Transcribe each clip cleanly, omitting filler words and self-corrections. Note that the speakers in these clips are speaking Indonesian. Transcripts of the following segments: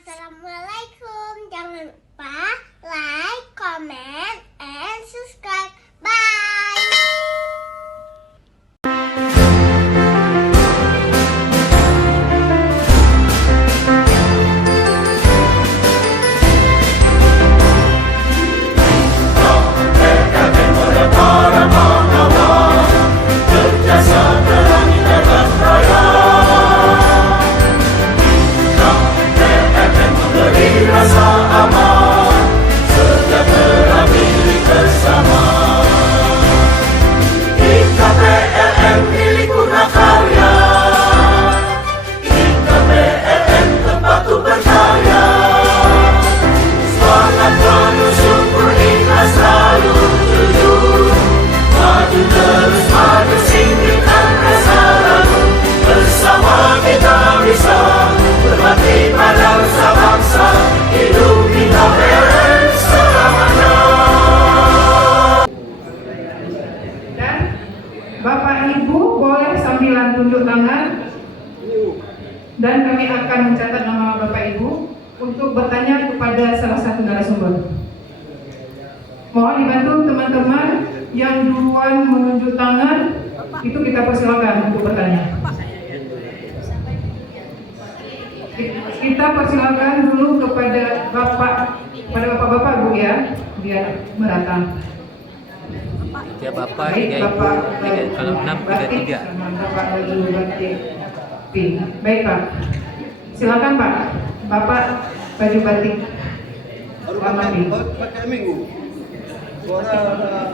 Assalamualaikum. Jangan lupa like, comment, and subscribe. Bye. Rasa aman, sejahtera milik bersama. IKPLN milik Purna Karya, IKPLN tempat untuk berkarya. Semangat penuh syukur, ikhlas selalu jujur. Maju terus maju, singkirkan rasa ragu. Bersama kita bisa berbakti pada bangsa-bangsa. Hidup kita bersama-sama. Dan Bapak Ibu boleh sambilan tunjuk tangan. Dan kami akan mencatat nama Bapak Ibu untuk bertanya kepada salah satu narasumber. Mohon dibantu teman-teman yang duluan menunjuk tangan, itu kita persilakan untuk bertanya. Kita persilakan dulu kepada bapak-bapak Bu ya, biar merata. Ya Bapak, Baik, 3 Ibu, Bapak, 3, kalau 6, 3. sama Bapak baju batik pink. Baik Pak, silakan Pak, Bapak baju batik warna pink. Pakai minggu. Suara mana?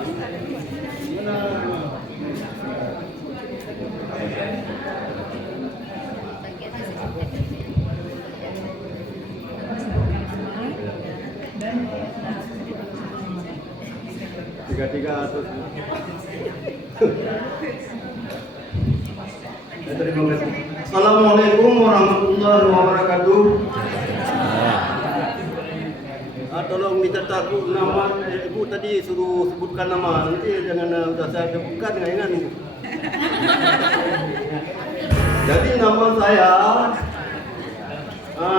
33 atau terima kasih. Assalamualaikum warahmatullahi wabarakatuh. Tolong dicatat Bu, nama Ibu tadi suruh sebutkan nama, nanti jangan sudah saya sebutkan nggak ingat Bu. Jadi nama saya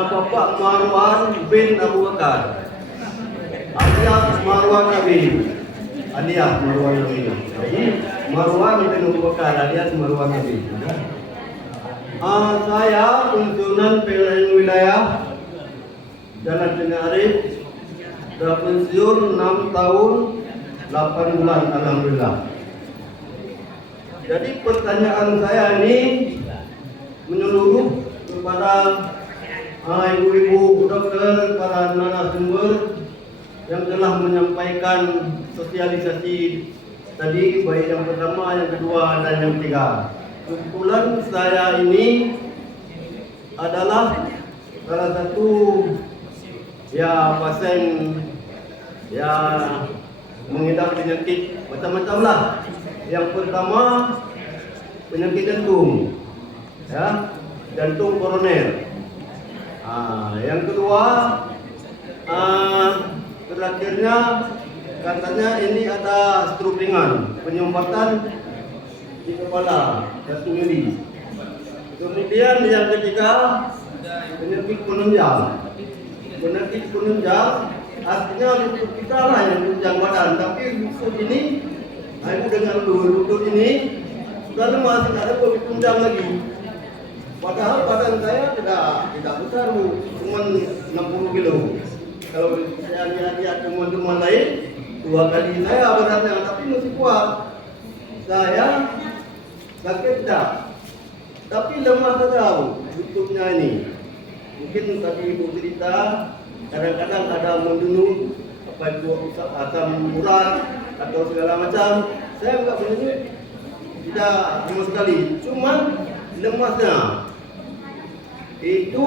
Bapak Marwan bin Abu Bakar, alias Marwan Nabi. Alias Marwan Nabi. Jadi Marwan bin Abu Bakar alias Marwan Nabi. Saya pensiunan PLN wilayah Jalan Tengah Arif. Sudah pensiun 6 tahun 8 bulan alhamdulillah. Jadi pertanyaan saya ini menyeluruh kepada ibu-ibu dokter, para narasumber yang telah menyampaikan sosialisasi tadi, baik yang pertama, yang kedua, dan yang ketiga. Kebetulan saya ini adalah salah satu pasien mengidap penyakit macam-macam lah. Yang pertama penyakit jantung, jantung koroner. Yang kedua terakhirnya katanya ini ada stroke ringan, penyumbatan di kepala, jantung nyeri. Kemudian yang ketiga penyakit penunjang. Penyakit penunjang artinya lutut kita lah yang penunjang badan, tapi lutut ini, ibu dengar dulu, lutut ini sudah masih ada penunjang lagi. Padahal badan saya tidak besar Bu, cuma 60 kilo. Kalau saya lihat teman-teman lain 2 kali saya beratnya, tapi masih kuat. Saya sakit tidak, tapi lemah saja lututnya ini. Mungkin tadi ibu cerita kadang-kadang ada mendunuk, apa itu asam urat atau segala macam. Saya enggak mendunuk, tidak sama sekali. Cuman lemasnya itu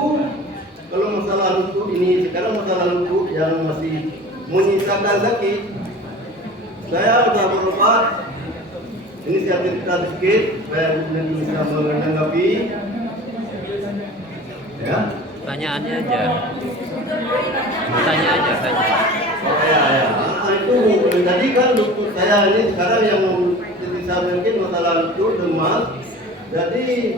kalau masalah lutut ini, sekarang masalah lutut yang masih menyisakan sakit. Saya sudah berobat. Ini saya cerita sedikit supaya nanti bisa menanggapi. Ya. Pertanyaannya aja. Tanya aja, tanya. Ya. Itu tadi kan lutut saya ini sekarang yang bisa mungkin masalah lutut, lemas. Jadi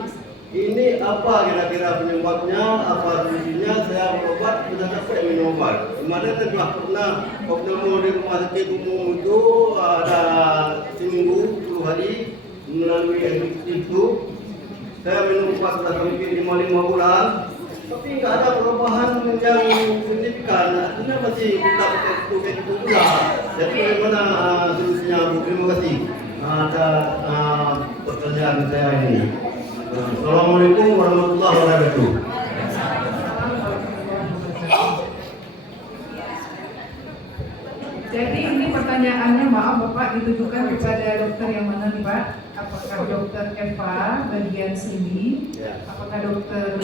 ini apa kira-kira penyebabnya, apa solusinya? Saya berobat sudah capek minum obat. Kemarin telah pernah waktu di rumah sakit umum itu ada seminggu 10 hari melalui itu saya minum obat sudah sampai 5 bulan, tapi nggak ada perubahan yang signifikan. Artinya masih tetap itu pula. Jadi bagaimana solusinya? Terima kasih atas pertanyaan saya ini. Assalamualaikum warahmatullahi wabarakatuh. Jadi ini pertanyaannya, maaf Bapak, ditujukan kepada dokter yang mana nih Pak? Apakah dokter Eva bagian sini? Apakah dokter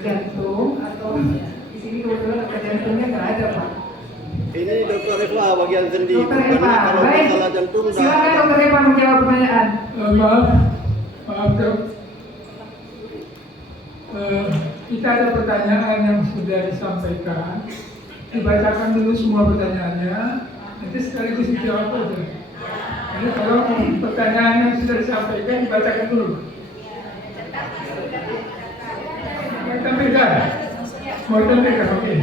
jantung? Atau di sini kebetulan dokter jantungnya nggak ada Pak? Ini dokter Eva bagian sendi. Dokter Eva, Kalau baik. masalah jantung, Silakan dokter Eva menjawab pertanyaan. Maaf dok, kita ada pertanyaan yang sudah disampaikan. Dibacakan dulu semua pertanyaannya, nanti sekaligus dijawab aja. Jadi kalau pertanyaan yang sudah disampaikan dibacakan dulu. Mau tampilkan? Mau tampilkan, oke.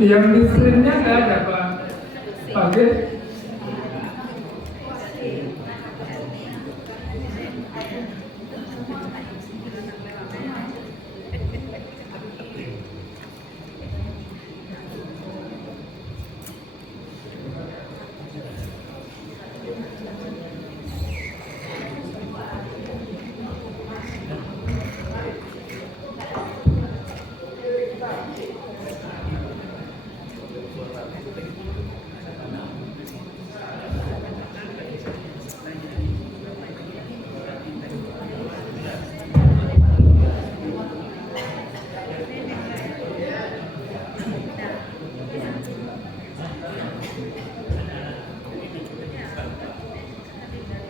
Yang di screen-nya nggak ada Pak. Oke.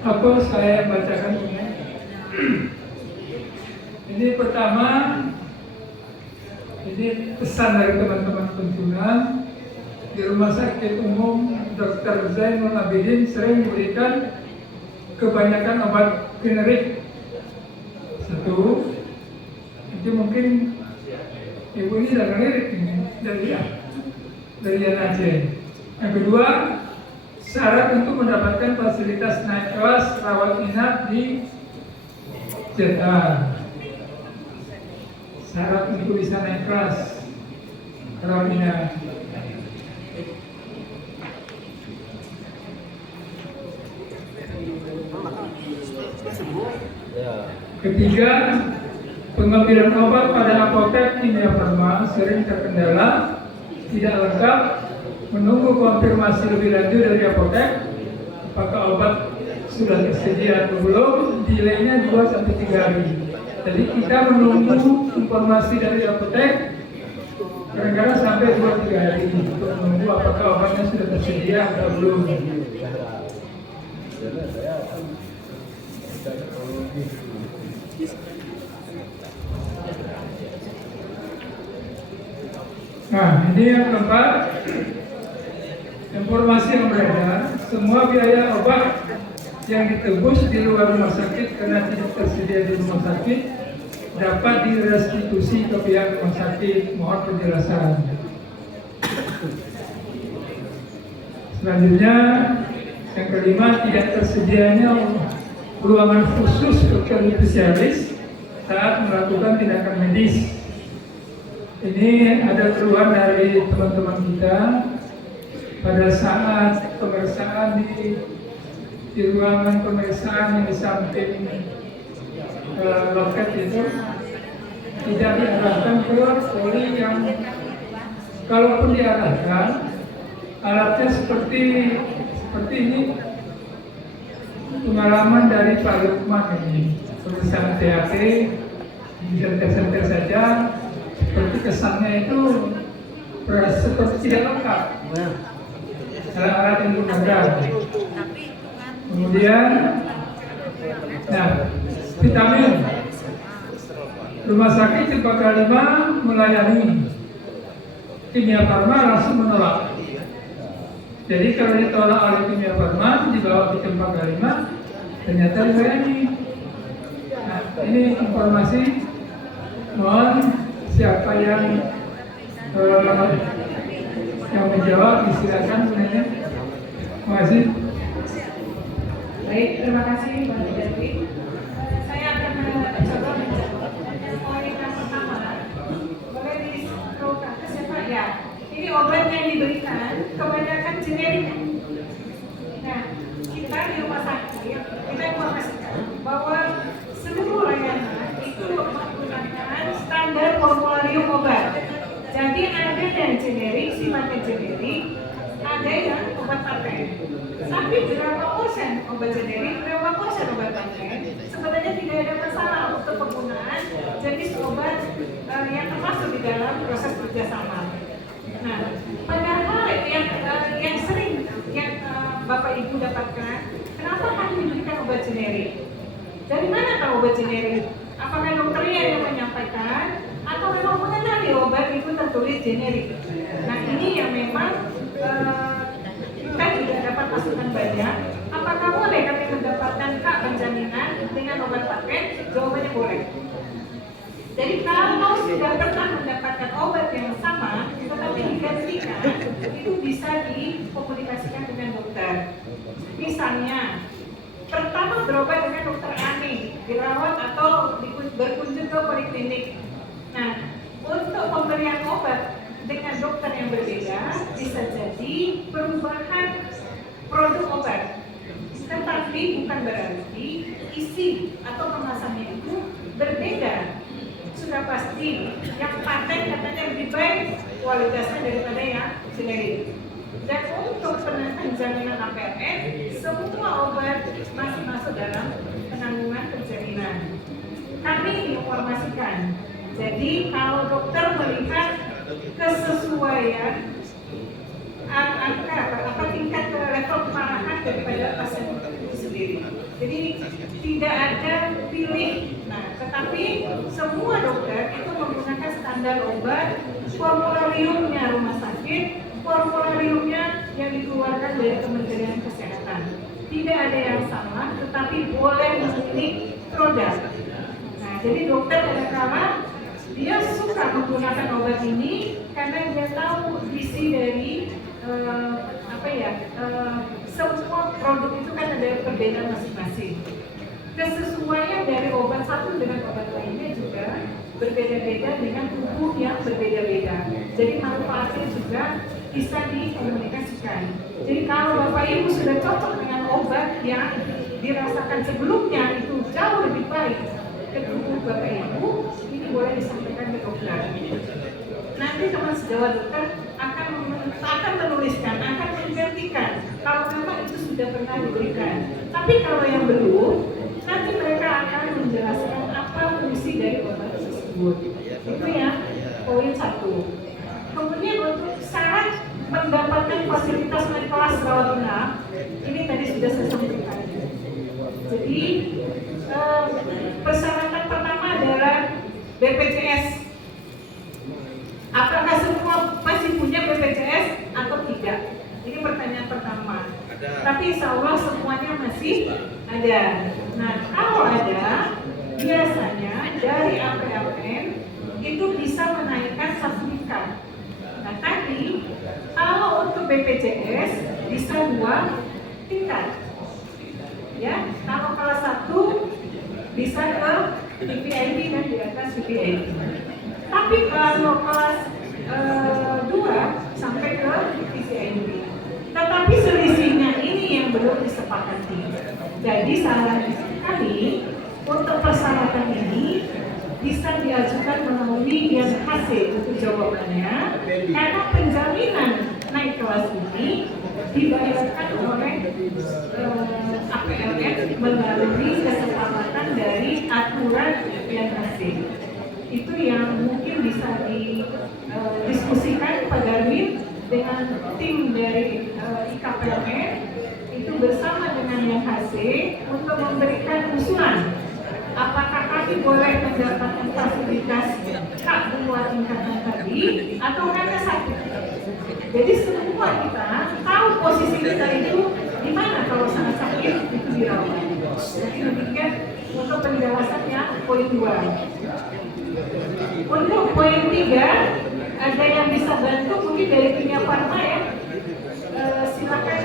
Apa saya bacakan ini? Ini pertama, ini pesan dari teman-teman pensiunan. Di Rumah Sakit Umum Dr. Zainul Abidin sering memberikan kebanyakan obat generik. Satu, itu mungkin ibu ini dari lirik ini dari Yan Aceh. Yang kedua, syarat untuk mendapatkan fasilitas naik kelas rawat inap di Jeddah. Syarat untuk bisa naik kelas rawat inap. Ketiga, pengambilan obat pada apotek Kimia Farma sering terkendala, tidak lengkap, menunggu konfirmasi lebih lanjut dari apotek apakah obat sudah tersedia atau belum, delaynya 2-3 hari. Jadi kita menunggu informasi dari apotek kadang-kadang sampai 2-3 hari untuk menunggu apakah obatnya sudah tersedia atau belum. Nah, ini yang keempat, informasi yang beredar, semua biaya obat yang ditebus di luar rumah sakit karena tidak tersedia di rumah sakit dapat direstitusi ke pihak rumah sakit. Mohon penjelasan. Selanjutnya, yang kelima, tidak tersedianya ruangan khusus dokter spesialis saat melakukan tindakan medis. Ini ada keluhan dari teman-teman kita pada saat pemeriksaan di ruangan pemeriksaan yang di samping loket itu tidak diarahkan ke poli yang, kalaupun diarahkan alatnya seperti ini. Pengalaman dari Pak Lukman ini, pemeriksaan THT santai-santai saja, seperti kesannya itu seperti tidak lengkap. Alat-alat yang digunakan. Kemudian, nah, vitamin. Rumah sakit Cempaka 5 melayani. Kimia Farma langsung menolak. Jadi kalau ditolak oleh Kimia Farma, dibawa ke Cempaka 5, ternyata dilayani. Nah, ini informasi. Mohon siapa yang menjawab, disilakan sebenarnya. Terima kasih. Baik, terima kasih Pak Dewi. Saya akan mencoba menjawab poin yang pertama. Boleh diteruskan ke siapa ya? Ini obat yang diberikan kebanyakan generik. Nah, kita di rumah sakit kita informasikan bahwa seluruh layanan itu menggunakan standar formularium obat. Jadi ada yang generik, sifatnya generik, ada yang obat paten. Tapi berapa persen obat generik, berapa persen obat paten? Sebenarnya tidak ada masalah untuk penggunaan jenis obat yang termasuk di dalam proses kerjasama. Nah, padahal yang sering yang Bapak Ibu dapatkan, kenapa kami memberikan obat generik? Dari mana tahu obat generik? Apakah dokternya yang menyampaikan atau memang mengenali obat itu tertulis generik? Nah, ini yang memang kita juga dapat masukan banyak. Apakah boleh kami mendapatkan hak penjaminan dengan obat paten? Jawabannya boleh. Jadi kalau sudah pernah mendapatkan obat yang sama, tetapi digantikan, itu bisa dikomunikasikan dengan dokter. Misalnya, pertama berobat dengan dokter Ani, dirawat atau berkunjung ke poliklinik. Nah, untuk pemberian obat dengan dokter yang berbeda, bisa jadi perubahan produk obat. Tetapi bukan berarti isi atau kemasannya itu berbeda. Sudah pasti yang paten katanya lebih baik kualitasnya daripada yang generik. Dan untuk penjaminan APLN, semua obat masih masuk dalam penanggungan penjaminan. Kami informasikan. Jadi kalau dokter melihat kesesuaian apa tingkat level keparahan daripada pasien itu sendiri. Jadi tidak ada pilih. Nah, tetapi semua dokter itu menggunakan standar obat, formulariumnya rumah sakit, formulariumnya yang dikeluarkan dari Kementerian Kesehatan. Tidak ada yang sama, tetapi boleh memilih produk. Nah, jadi dokter kadang-kala dia suka menggunakan obat ini karena dia tahu isi dari semua produk itu kan ada perbedaan masing-masing. Kesesuaian dari obat satu dengan obat lainnya juga berbeda-beda dengan tubuh yang berbeda-beda. Jadi manfaatnya juga bisa dikomunikasikan. Jadi kalau Bapak Ibu sudah cocok dengan obat yang dirasakan sebelumnya itu jauh lebih baik ke tubuh Bapak Ibu, ini boleh disampaikan ke dokter. Nanti teman sejawat dokter akan menuliskan, akan menggantikan kalau memang itu sudah pernah diberikan. Tapi kalau yang belum, nanti mereka akan menjelaskan apa fungsi dari obat tersebut. Itu ya poin 1. Kemudian untuk syarat mendapatkan fasilitas naik kelas rawat inap, ini tadi sudah saya sampaikan. Jadi persyaratan pertama adalah BPJS. Apakah semua masih punya BPJS atau tidak? Ini pertanyaan pertama. Tapi insya Allah semuanya masih ada. Nah, kalau ada, biasanya dari APLN itu bisa menaikkan sertifikat. Nah, tadi kalau untuk BPJS bisa 2 tingkat. Ya, kalau kelas 1 bisa ke VVIP dan di atas VVIP. Tapi kalau kelas 2 sampai ke VVIP. Tetapi selisihnya ini yang belum disepakati. Jadi saran kami untuk persyaratan ini bisa diajukan melalui yang hasil untuk jawabannya, karena penjaminan naik kelas ini dibayarkan oleh APLN melalui kesepakatan dari aturan yang hasil. Itu yang mungkin bisa didiskusikan Pak Darwin dengan tim dari IKPLN itu bersama dengan dengan yang HC untuk memberikan usulan apakah kami boleh mendapatkan fasilitas hak dua tingkatan tadi atau hanya satu. Jadi semua kita tahu posisi kita itu di mana kalau sangat sakit itu dirawat. Jadi demikian untuk penjelasannya poin 2. Untuk poin 3, ada yang bisa bantu mungkin dari Kimia Farma ya. Silakan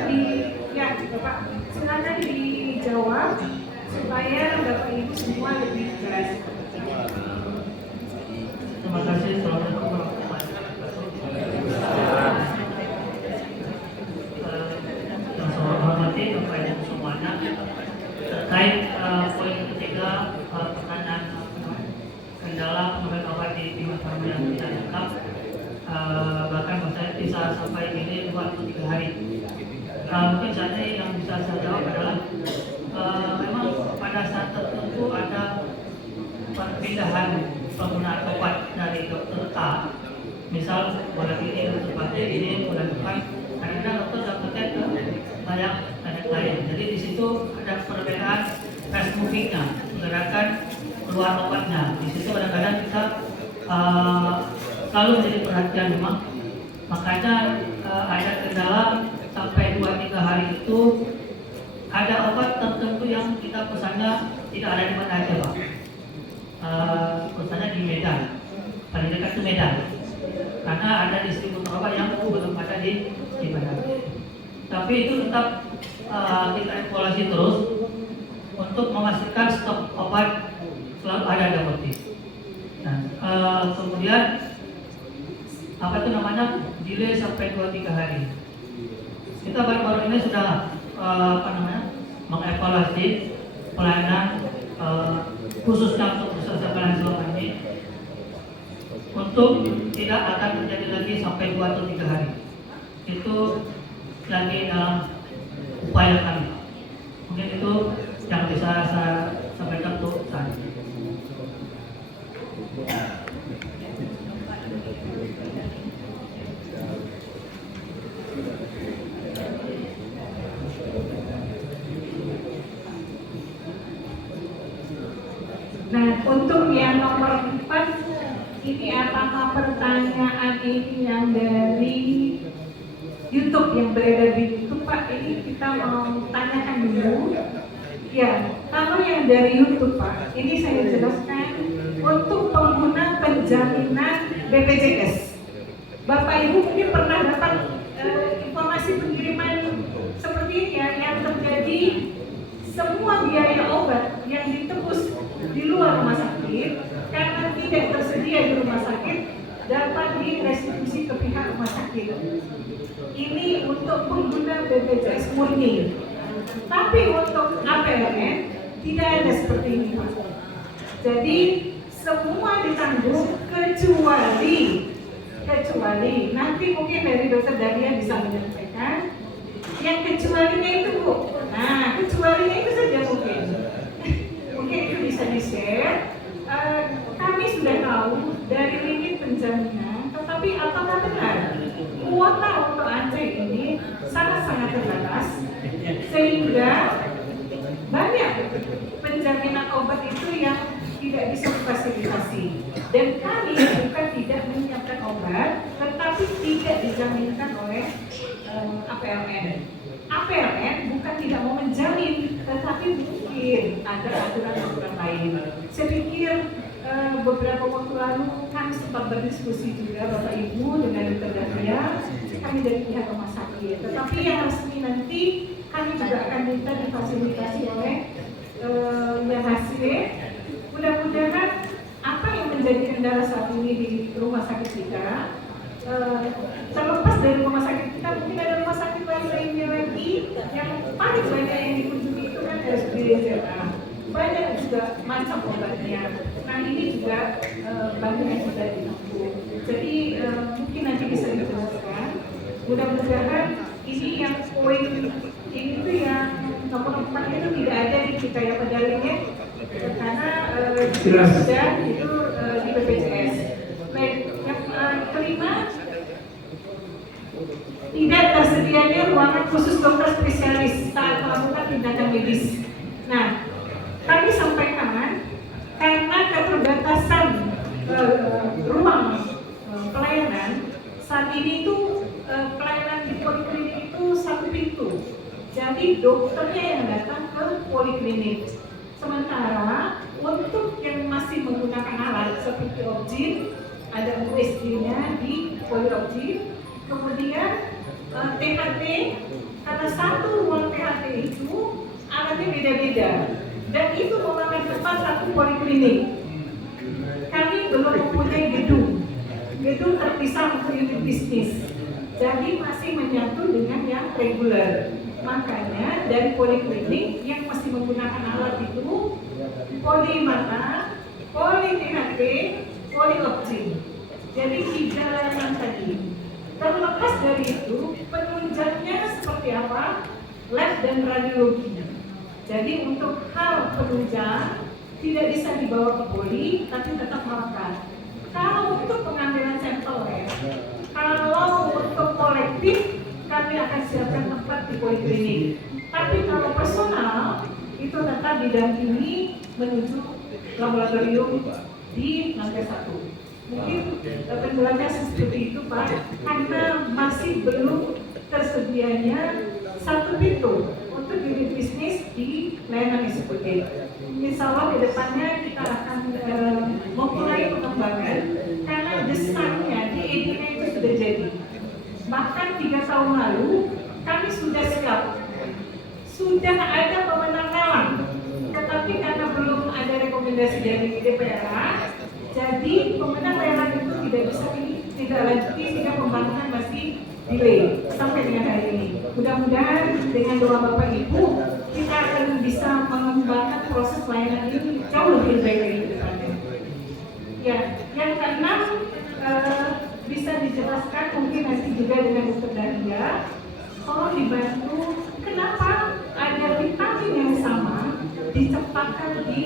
Bapak, silakan dijawab supaya Bapak Ibu semua lebih jelas. Terima kasih. Assalamualaikum warahmatullahi wabarakatuh. Yang saya hormati Bapak Ibu semuanya, terkait poin ketiga pertanyaan kendala pengambilan obat di Kimia Farma yang tidak lengkap, bahkan saya bisa sampai ini 2 atau 3 hari. Mungkin saja yang bisa saya jawab adalah memang pada saat tertentu ada perpindahan penggunaan obat dari dokter A, misal bulan ini untuk pakai ini, bulan depan kadang-kadang dokter dapatnya ke banyak lain. Jadi di situ ada perbedaan fast movingnya, gerakan keluar obatnya. Di situ kadang-kadang kita selalu menjadi perhatian memang. Makanya ada kendala sampai 2-3 hari itu ada obat tertentu yang kita pesannya tidak ada di mana aja, Pak. Pesannya di Medan, paling dekat ke Medan, karena ada distributor obat yang belum ada di Medan. Tapi itu tetap kita evaluasi terus untuk memastikan stok obat selalu ada di apotek. Nah, kemudian apa itu namanya delay sampai 2-3 hari. Kita baru-baru ini sudah mengevaluasi pelayanan khususnya untuk peserta pelayanan selama ini untuk tidak akan terjadi lagi sampai 2 atau 3 hari. Itu lagi dalam upaya kami. Mungkin itu yang bisa saya sampaikan untuk saat ini. Nah, untuk yang nomor 4, ini apakah pertanyaan ini yang dari YouTube, yang beredar di YouTube, Pak? Ini kita mau tanyakan dulu. Ya, kalau yang dari YouTube, Pak, ini saya jelaskan untuk pengguna penjaminan BPJS. Bapak Ibu mungkin pernah dapat informasi pengiriman seperti ini ya, yang terjadi semua biaya obat yang ditebus di luar rumah sakit karena tidak tersedia di rumah sakit dapat direstitusi ke pihak rumah sakit. Ini untuk pengguna BPJS murni. Tapi untuk APLN tidak ada seperti ini, Pak. Jadi semua ditanggung kecuali nanti mungkin dari Dokter Dania bisa menyampaikan yang kecualinya itu, Bu. Nah, kecualinya itu saja mungkin itu bisa di-share. Kami sudah tahu dari limit penjaminan, tetapi apakah benar kuota untuk antri ini sangat-sangat terbatas sehingga banyak penjaminan obat itu yang tidak bisa difasilitasi. Dan kami bukan tidak menyiapkan obat, tetapi tidak dijaminkan oleh APLN. APLN bukan tidak mau menjamin, tetapi mungkin ada aturan-aturan lain. Saya pikir beberapa waktu lalu kami sempat berdiskusi juga Bapak Ibu dengan Dokter Dania, kami dari pihak rumah sakit. Tetapi yang resmi nanti kami juga akan minta difasilitasi oleh YHC. Mudah-mudahan apa yang menjadi kendala saat ini di rumah sakit kita, terlepas dari rumah sakit kita, mungkin ada rumah sakit lainnya lagi yang paling banyak yang dikunjungi itu kan RSUD-ZA. Banyak juga macam obatnya. Nah ini juga banyak yang sudah ditanggung. Jadi mungkin nanti bisa dijelaskan. Mudah-mudahan ini yang poin ini tuh yang nomor 4 itu tidak ada di kita ya pedalingnya, karena sudah itu di BPJS. Baik, yang kelima, tidak tersedianya ruangan khusus dokter spesialis saat melakukan tindakan medis. Nah, kami sampaikan karena keterbatasan ruang pelayanan saat ini itu pelayanan di poliklinik itu satu pintu. Jadi dokternya yang datang ke poliklinik. Sementara untuk yang masih menggunakan alat seperti Opjin, ada USG-nya di Poliopjin, kemudian THT, karena satu ruang THT itu alatnya beda-beda dan itu memakan tempat satu poliklinik. Kami belum mempunyai gedung terpisah untuk unit bisnis, jadi masih menyatu dengan yang reguler. Makanya dari poliklinik yang masih menggunakan alat itu poli mata, poli THT, poli Opjin. Jadi 3 layanan tadi. Terlepas dari itu, penunjangnya seperti apa? Lab dan radiologi. Jadi untuk hal penunjang tidak bisa dibawa ke poli, tapi tetap melekat. Kalau untuk pengambilan sampel kalau untuk kolektif kami akan siapkan tempat di poliklinik. Tapi kalau personal itu tetap didampingi menuju laboratorium di lantai 1. Mungkin penjelasan seperti itu Pak, karena masih belum tersedianya satu pintu untuk unit bisnis di layanan eksekutif. Insya Allah ke depannya kita akan memulai pengembangan karena desainnya di EDI itu sudah jadi. Bahkan 3 tahun lalu kami sudah siap, sudah ada pemenang lelang, tetapi karena belum ada rekomendasi dari DPR, jadi pemenang lelang itu tidak bisa ditindaklanjuti sehingga pembangunan masih delay sampai dengan hari ini. Mudah-mudahan dengan doa Bapak Ibu kita akan bisa mengembangkan proses pelayanan ini jauh lebih baik dari depannya. Ya, yang keenam bisa dijelaskan mungkin nanti juga dengan Dr. Dahlia. Tolong dibantu kenapa ada vitamin yang sama dicepatkan di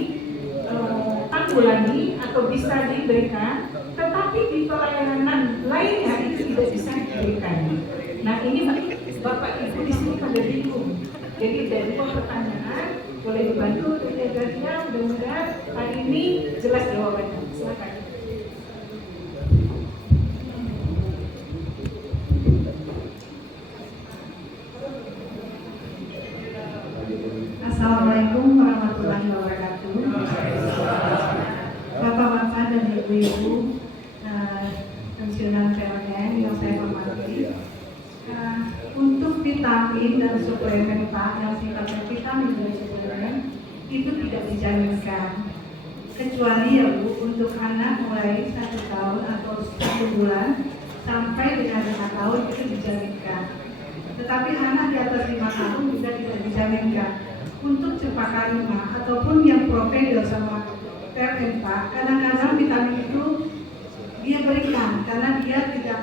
tanggulangi atau bisa diberikan, tetapi di pelayanan lainnya itu tidak bisa diberikan. Nah ini Bapak Ibu di sini pada bingung. Jadi dari pertanyaan boleh dibantu untuk jaga-jaga. Mudah-mudahan hari ini jelas jawabannya. Silakan. Assalamualaikum warahmatullahi wabarakatuh. Bapak-bapak dan ibu-ibu pensiunan PLN yang saya hormati, untuk vitamin dan suplemen Pak yang sifatnya vitamin dan suplemen itu tidak dijaminkan, kecuali ya Bu untuk anak mulai 1 tahun atau 1 bulan sampai dengan 5 tahun itu dijaminkan. Tetapi anak di atas 5 tahun juga tidak dijaminkan. Untuk cempaka 5 ataupun yang propedel sama PLN Pak, kadang-kadang vitamin itu dia berikan karena dia tidak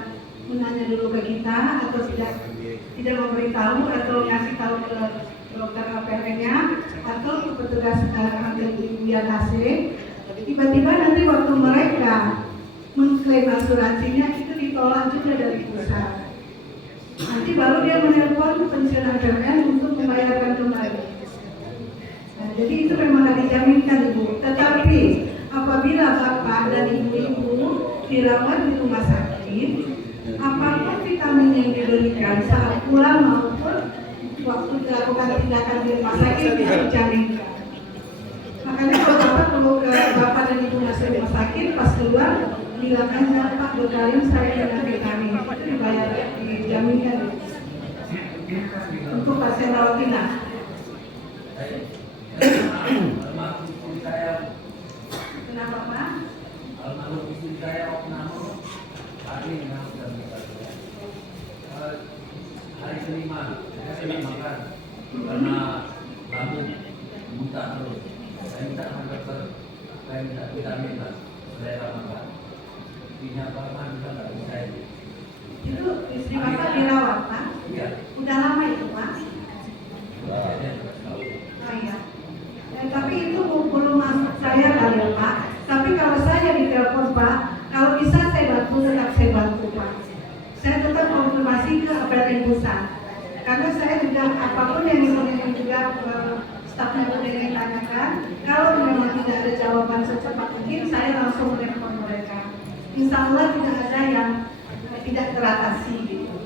menanya dulu ke kita atau tidak memberitahu atau ngasih tahu ke dokter PLN-nya atau ke petugas antigen AC. Tiba-tiba nanti waktu mereka mengklaim asuransinya itu ditolak juga dari pusat. Nanti baru dia menelpon pensiunan PLN untuk membayarkan kembali. Nah, jadi itu memang tidak dijaminkan Ibu. Tetapi apabila Bapak dan Ibu-ibu dirawat di rumah sakit, apapun vitamin yang diberikan saat pulang maupun waktu dilakukan tindakan di rumah sakit tidak dijaminkan. Makanya kalau Bapak dan Ibu masuk rumah sakit, pas keluar bilang aja Pak bekalin saya dengan vitamin, itu dibayar, dijaminkan untuk pasien rawat inap. Kenapa Pak? Almarhum istri saya waktu namun hari kelima saya tidak makan karena lambung muntah terus. Saya minta sama dokter, saya minta vitamin lah, saya makan. Punya apa bisa nggak bisa itu? Itu istri Bapak dirawat Pak? Iya. Udah lama itu Pak? Oh iya. Tapi itu belum masuk saya kali ya Pak. Tapi kalau saya ditelepon Pak, kalau bisa saya bantu, tetap saya bantu Pak. Saya tetap konfirmasi ke PLN pusat. Karena saya juga apapun yang juga stafnya boleh tanyakan. Kalau memang tidak ada jawaban secepat mungkin, saya langsung menelpon mereka. Insya Allah tidak ada yang tidak teratasi gitu.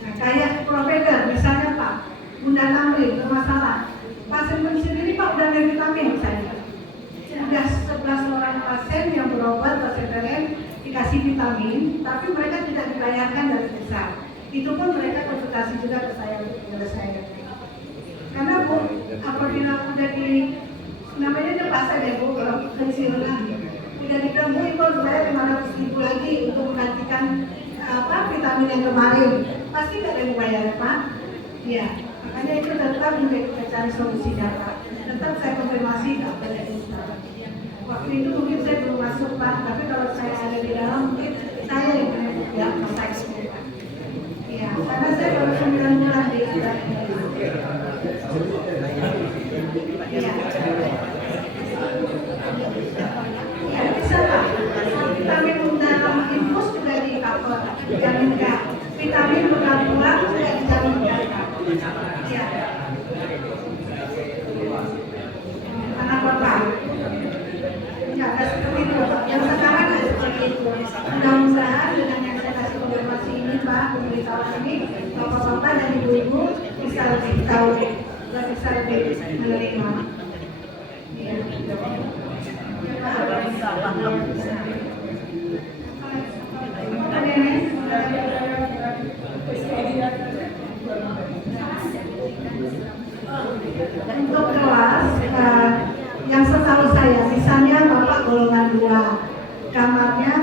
Nah, kayak provider misalnya Pak, Bunda Tamrin bermasalah. Pasien sendiri Pak udah ada vitamin misalnya. Sudah 11 orang pasien yang berobat pasien PLN dikasih vitamin, tapi mereka tidak dibayarkan dari pusat. Itu pun mereka konsultasi juga ke saya untuk menyelesaikan. Karena Bu, apabila udah di namanya udah pasien ya Bu, kalau pensiunan udah dibilang Bu, Ibu harus bayar 500.000 lagi untuk menggantikan vitamin yang kemarin, pasti tidak ada yang bayar Pak. Iya, makanya itu tetap kita cari solusinya Pak. Tetap saya konfirmasi tidak boleh instan. Waktu itu mungkin saya belum masuk Pak, tapi kalau saya ada di dalam mungkin saya yang masak semua. Iya, karena saya baru 9 bulan di Iya. Ya bisa Pak. Vitamin dalam infus juga di cover, dijaminkan. Vitamin bekal pulang juga dijaminkan. Iya. Anak Bapak. Ya, seperti itu Pak. Yang sekarang ada seperti itu. Mudah-mudahan dengan yang saya kasih konfirmasi ini Pak, pemberitahuan ini, Bapak-bapak dan Ibu-ibu bisa lebih tahu dan bisa lebih menerima. Iya. Untuk kelas yang setahu saya, misalnya Bapak golongan 2, kamarnya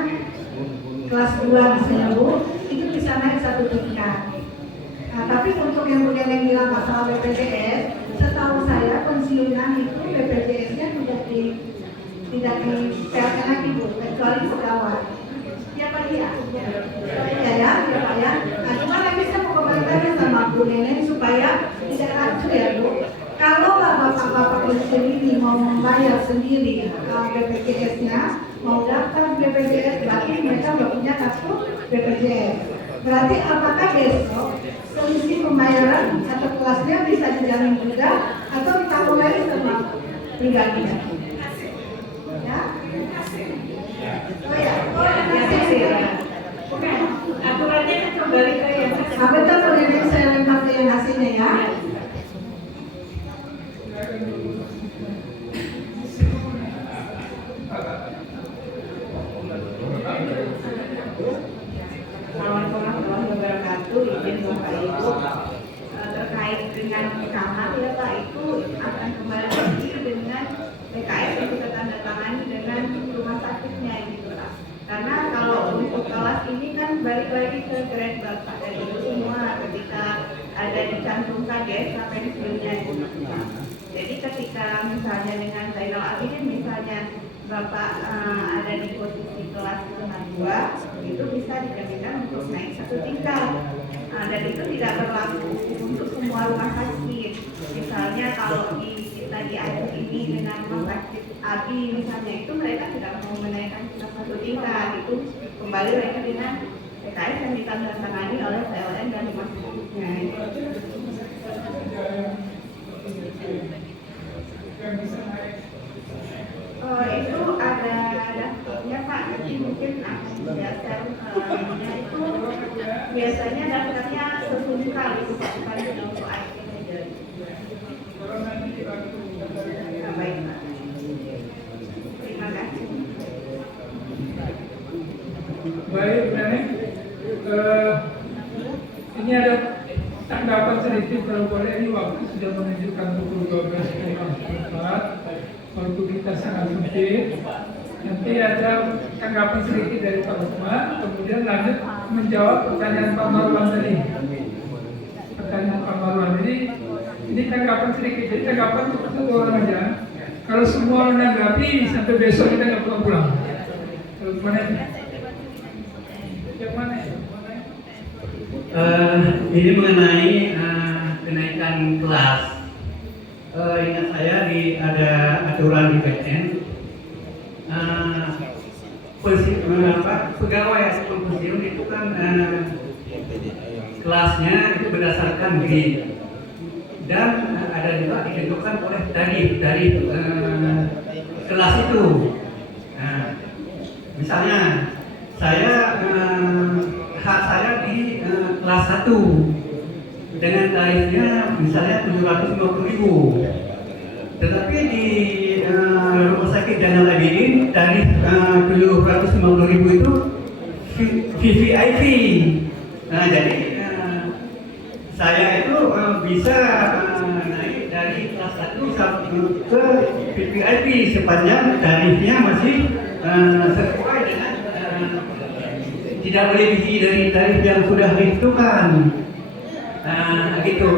kelas 2 misalnya Bu, itu bisa naik 1 tingkat. Nah, tapi untuk yang kemudian yang bilang masalah BPJS, setahu saya pensiunan itu BPJS-nya tidak di PLN lagi Bu, kecuali pegawai. Ya Pak ya? Ya Pak ya. Nah, cuma lagi saya mau komentarnya sama Bu Neneng supaya tidak rancu ya Bu. Kalau bapak-bapak pensiun ini mau membayar sendiri BPJS-nya, mau daftar BPJS, berarti mereka nggak punya kartu BPJS. Berarti apakah besok selisih pembayaran atau kelasnya bisa dijamin juga atau kita mulai sama pribadinya? Ya? Oh ya, oke. Aturannya kan kembali ke yang betul kemudian saya lempar ke yang hasilnya ya. Izin Bapak Ibu terkait dengan kamar ya Pak, itu akan kembali lagi dengan PKS yang kita tanda tangani dengan rumah sakitnya gitu Pak. Karena kalau untuk kelas ini kan balik lagi ke grade Bapak dan Ibu semua ketika ada dicantumkan di SK pensiunnya gitu Pak. Jadi ketika misalnya dengan Zainal Abidin misalnya Bapak ada di posisi kelas 2, itu bisa dijaminkan untuk naik 1 tingkat. Dan itu tidak berlaku untuk semua rumah sakit. Misalnya kalau kita di Aceh ini dengan rumah sakit ABI misalnya, itu mereka tidak mau menaikkan kita 1 tingkat. Itu kembali lagi dengan PKS yang ditandatangani oleh PLN dan rumah sakitnya. Itu ada daftarnya Pak, nanti mungkin akan daftar itu biasanya daftarnya sesungguhkan itu Pak, bukan untuk IT saja. Baik Pak, terima kasih. Baik, Nenek. Ini ada tanggapan sedikit kalau boleh. Ini waktu sudah menunjukkan pukul 12.04. Waktu kita sangat sempit. Nanti ada tanggapan sedikit dari Pak Lukman, kemudian lanjut menjawab pertanyaan Pak Marwan tadi. Pertanyaan Pak Marwan ini tanggapan sedikit. Jadi tanggapan untuk satu orang aja. Kalau semua orang menanggapi sampai besok kita nggak pulang. Kalau mana? Yang mana? Ini mengenai kenaikan kelas. Ingat saya ada aturan di PN pegawai ataupun pensiun itu kan kelasnya itu berdasarkan grade dan ada juga ditentukan oleh dari kelas itu. Nah, misalnya saya hak saya di kelas 1 dengan tarifnya misalnya 750.000, tetapi di rumah sakit Zainal Abidin tarif 750.000 itu VVIP. Nah, jadi saya itu bisa naik dari kelas 1 sampai ke VVIP sepanjang tarifnya masih sesuai dengan tidak melebihi dari tarif yang sudah ditentukan. Gitu.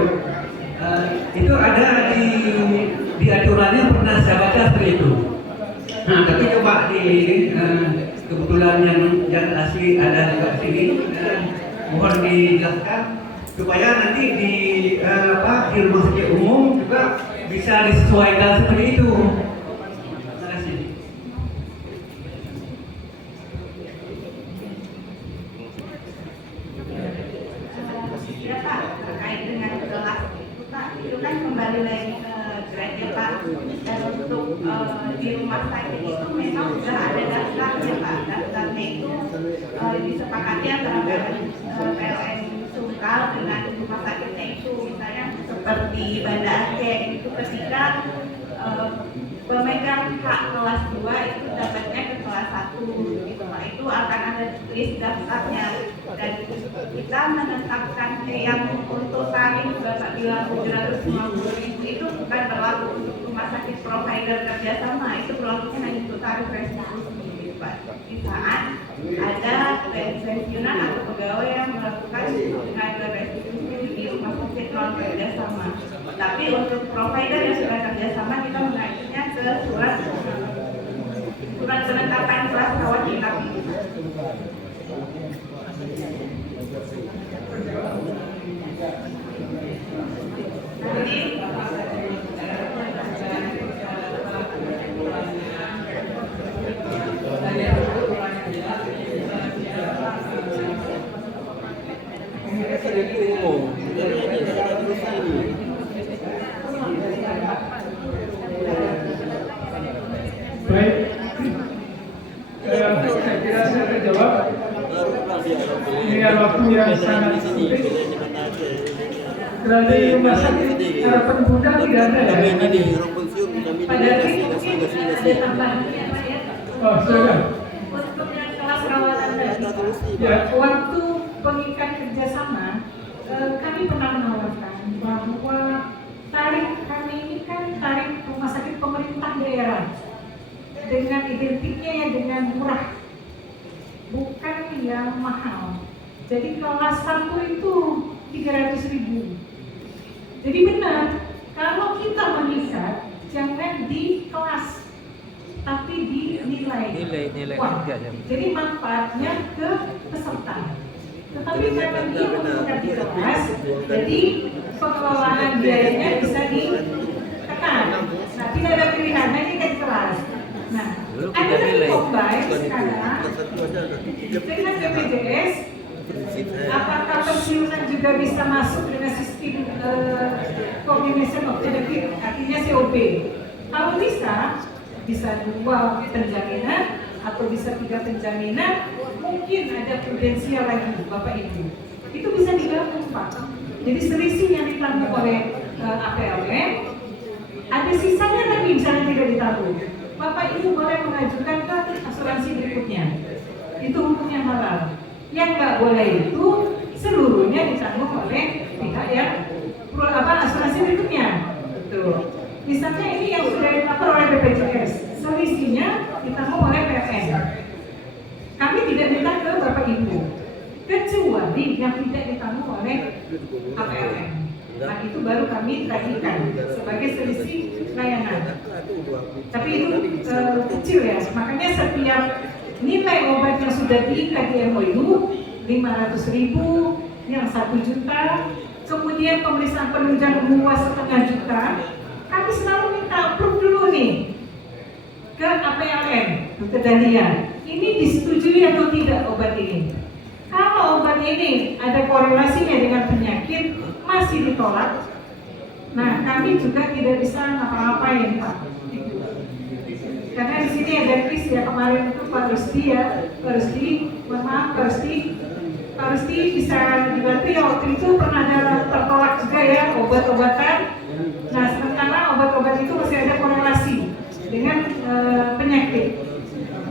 Itu ada di aturannya, pernah saya baca seperti itu. Nah, tapi coba kebetulan yang asli ada juga di sini, mohon dijelaskan supaya nanti di rumah sakit umum juga bisa disesuaikan seperti itu. Terima kasih. Ya Pak, terkait dengan kelas itu Pak, itu kan kembali lagi ke grade ya Pak. Dan untuk di rumah sakit itu memang sudah ada daftarnya Pak. Daftarnya itu disepakati antara PLN Sungkal dengan rumah sakitnya itu. Misalnya seperti Banda Aceh itu ketika pemegang hak kelas 2 itu dapatnya ke kelas 1 gitu Pak. Itu akan ada list daftarnya, dan kita menetapkan yang untuk tarif Bapak bilang 750.000 itu bukan berlaku untuk rumah sakit provider kerjasama, itu berlakunya hanya untuk tarif restitusi gitu Pak. Di saat ada pensiunan atau pegawai yang melakukan tenaga restitusi di rumah sakit non kerjasama. Tapi untuk provider yang sudah kerjasama kita mengajunya ke surat penetapan kelas rawat inap. Baik, saya kira saya terjawab. Ini waktu yang sangat sempit. Berarti rumah sakit harapan Bunda tidak ada ya? Pada hari itu mungkin ada tambahannya Pak ya. Oh, silakan. Untuk yang kelas rawatan tadi, Ya. waktu pengikat kerjasama, kami pernah menawarkan bahwa tarif kami ini kan tarif rumah sakit pemerintah daerah dengan identiknya ya dengan murah, bukan yang mahal. Jadi kelas 1 itu 300.000. Jadi benar, kalau kita mengikat jangan di kelas, tapi di nilai. Wah, jadi manfaatnya ke peserta. Tetapi karena dia mengikat di kelas, jadi pengelolaan biayanya bisa ditekan. Nah, tidak ada pilihan, ini kan kelas. Nah, ada lagi combine sekarang dengan BPJS. Apakah pensiunan juga bisa masuk dengan sistem combination of benefit, artinya COB? Kalau bisa 2 penjaminan atau bisa 3 penjaminan, mungkin ada prudensial lagi Bapak Ibu. Itu bisa digabung Pak. Jadi selisih yang ditanggung oleh APLN, ada sisanya lagi misalnya tidak ditanggung. Bapak Ibu boleh mengajukan ke asuransi berikutnya. Itu hukumnya halal. Yang nggak boleh itu seluruhnya ditanggung oleh pihak yang asuransi berikutnya. Tuh. Misalnya ini yang sudah dilaporkan oleh BPJS, selisihnya ditanggung oleh PLN. Kami tidak minta ke Bapak Ibu, kecuali yang tidak ditanggung oleh APLN. Nah, itu baru kami tagihkan sebagai selisih layanan. Tapi itu kecil ya, makanya setiap nilai obat yang sudah diikat di MOU 500.000, yang 1 juta, kemudian pemeriksaan penunjang luas 1,5 juta, kami selalu minta approve dulu nih ke APLN, ke Dahlia. Ini disetujui atau tidak obat ini? Kalau obat ini ada korelasinya dengan penyakit masih ditolak, Nah, kami juga tidak bisa ngapa-ngapain, Pak. Karena di sini ada kis ya, kemarin itu Pak Rusdi ya, Pak Rusdi bisa dibantu ya, waktu itu pernah ada tertolak juga ya obat-obatan. Nah, sementara obat-obat itu masih ada korelasi dengan penyakit.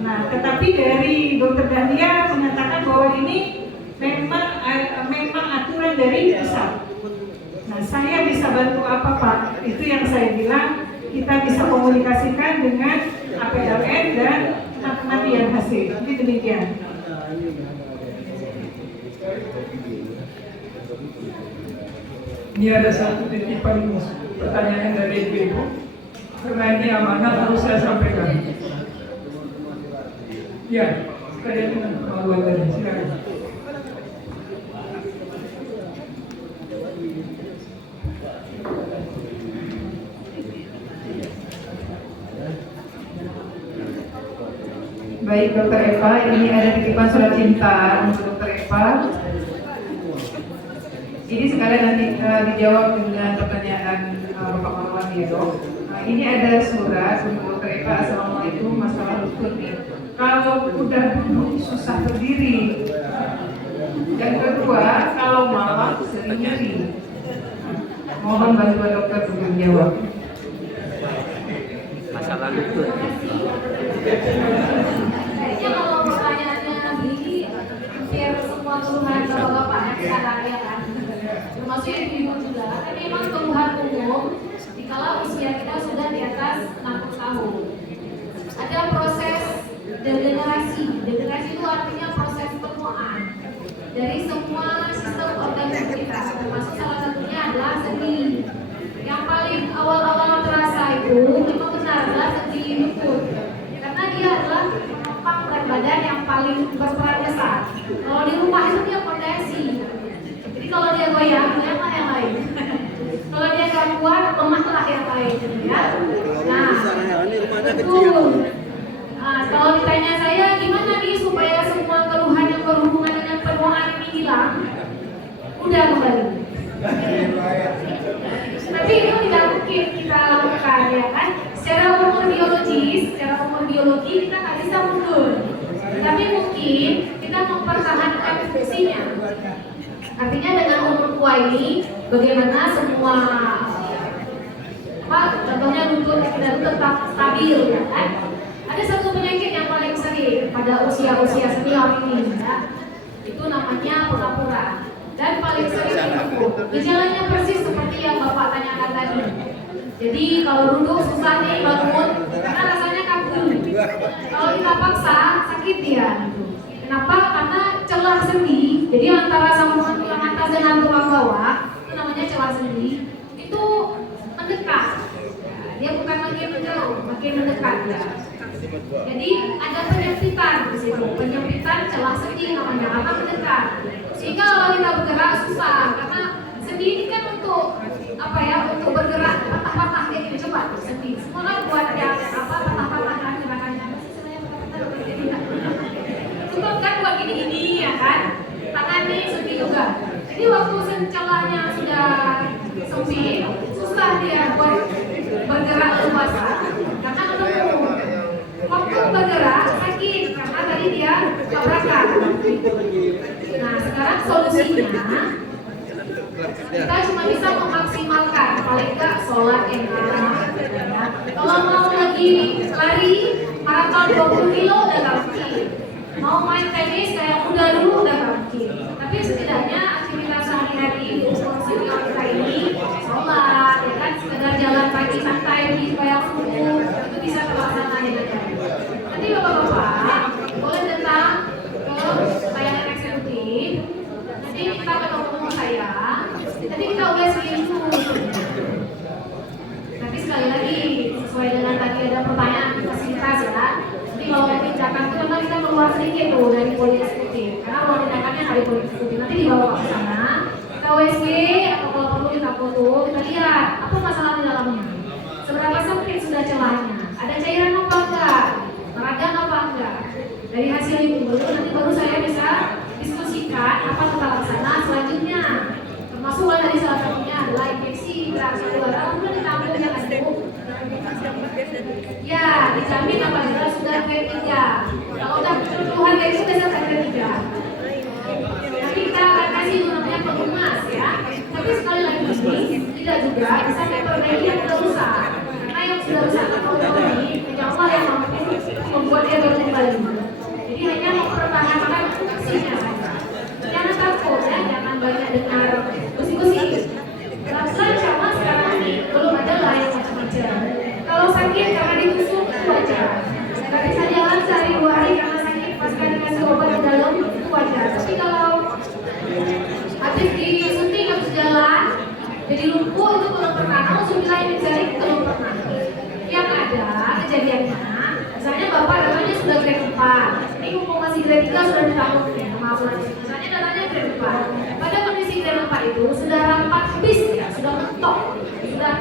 Nah, tetapi dari Dokter Dahlia menyatakan bahwa ini memang aturan dari pusat. Nah, saya bisa bantu apa Pak? Itu yang saya bilang, kita bisa komunikasikan dengan APLN dan Mati yang hasil. Jadi demikian. Ini ada satu titipan pertanyaan dari Ibu. Karena ini amanah harus saya sampaikan. Ya, sekalian mengulang tadi. Silakan. Baik Dokter Eva, ini ada titipan surat cinta untuk Dokter Eva. Ini sekalian nanti dijawab dengan pertanyaan Bapak Marwan ya dok. Ini ada surat untuk Dokter Eva. Assalamualaikum, masalah lutut nih. Kalau udah duduk susah berdiri. Yang kedua, kalau malam sering nyeri. Mohon bantuan dokter untuk menjawab. Masalah lutut. Kayaknya kalau pertanyaannya begini, hampir semua keluhan bapak-bapak yang sekarang ya kan, termasuk ibu-ibu juga, kan memang keluhan umum dikala usia kita sudah di atas 60 tahun. Ada proses degenerasi. Degenerasi itu artinya proses penuaan dari semua sistem organ tubuh kita, termasuk salah satunya adalah sendi. Yang paling awal-awal terasa itu memang benar adalah sendi lutut, karena dia adalah penopang berat badan yang paling berperan besar. Kalau di rumah itu dia fondasi. Jadi kalau dia goyang, goyanglah yang lain. Kalau dia gak kuat, lemahlah yang lain. Ya? Nah, betul. Nah, kalau ditanya saya gimana nih supaya semua keluhan yang berhubungan dengan penuaan ini hilang, udah kembali. Tapi itu tidak mungkin kita lakukan ya kan. Secara umur biologi kita nggak bisa mundur. Tapi mungkin kita mempertahankan fungsinya. Artinya dengan umur tua ini, bagaimana semua contohnya lutut kita tetap stabil ya kan. Ada satu penyakit yang paling sering pada usia-usia senior ini ya. Itu namanya pura-pura. Dan paling sering itu gejalanya persis seperti yang Bapak tanyakan tadi. Jadi kalau duduk susah nih bangun karena rasanya kaku. Kalau kita paksa sakit ya. Kenapa? Karena celah sendi. Jadi antara sambungan tulang atas dengan tulang bawah itu namanya celah sendi itu mendekat. Dia bukan makin menjauh, makin mendekat ya. Jadi ada penyempitan di situ, penyempitan celah sendi namanya karena mendekat. Sehingga kalau kita bergerak susah karena sendi ini kan untuk apa ya? Untuk bergerak patah-patah kayak gini. Coba sendi. Semua kan buat yang apa patah-patah kan gerakannya. Cukup kan buat gini-gini ya kan? Tangan nih sendi juga. Jadi waktu celahnya sudah sempit, susah dia buat bergerak leluasa karena menunggu. Waktu bergerak sakit karena tadi dia tabrakan. Nah sekarang solusinya kita cuma bisa memaksimalkan paling enggak sholat enak ya. Kalau mau lagi lari maraton 20 kilo udah gak mungkin, mau main tenis kayak muda dulu udah gak mungkin. Tapi setidaknya aktivitas sehari-hari senior kita ini sholat ya kan, sekedar jalan pagi santai di supaya full itu bisa terlaksana dengan baik. Nanti bapak-bapak boleh datang ke layanan eksekutif, nanti kita ketemu saya, nanti kita udah dulu. Tapi sekali lagi sesuai dengan tadi ada pertanyaan fasilitas ya. Jadi kalau tindakan itu memang kita keluar sedikit tuh dari poli eksekutif, karena kalau tindakannya dari poli eksekutif nanti dibawa ke sana, kita WSG atau kalau perlu kita foto, kita lihat apa masalah di dalamnya, seberapa sempit sudah celahnya, ada cairan apa enggak, meragang apa enggak. Dari hasil itu nanti baru saya bisa diskusikan apa tata laksana selanjutnya, termasuk dari salah satunya adalah infeksi satu orang udah ditanggung ya kan Bu? Ya, dijamin apabila sudah grade 3. Kalau udah kebutuhan kayak itu biasa grade 3. Nanti kita akan kasih namanya pelumas ya. Tapi sekali lagi tidak juga bisa diperbaiki yang sudah rusak. Karena yang sudah rusak ini menyampah yang membuat dia baru kembali. Jadi hanya mempertahankan fungsinya saja. Jangan takut ya, jangan banyak dengar gosip-gosip. Pelan-pelan sama sekarang ini belum ada lah yang macam-macam. Kalau sakit karena ditusuk itu wajar. Nggak bisa jalan sehari 2 hari karena sakit pasca dikasih obat di dalam itu wajar. Tapi kalau habis disuntik habis jalan jadi lumpuh itu belum pernah. Kalau sudah ini jari belum pernah. Yang ada kejadiannya, misalnya bapak datanya sudah grade 4, ini mumpung masih grade 3 sudah ditanggung ya, maaf misalnya datanya grade 4. Pada kondisi grade 4 itu sudah rapat habis ya, sudah mentok, sudah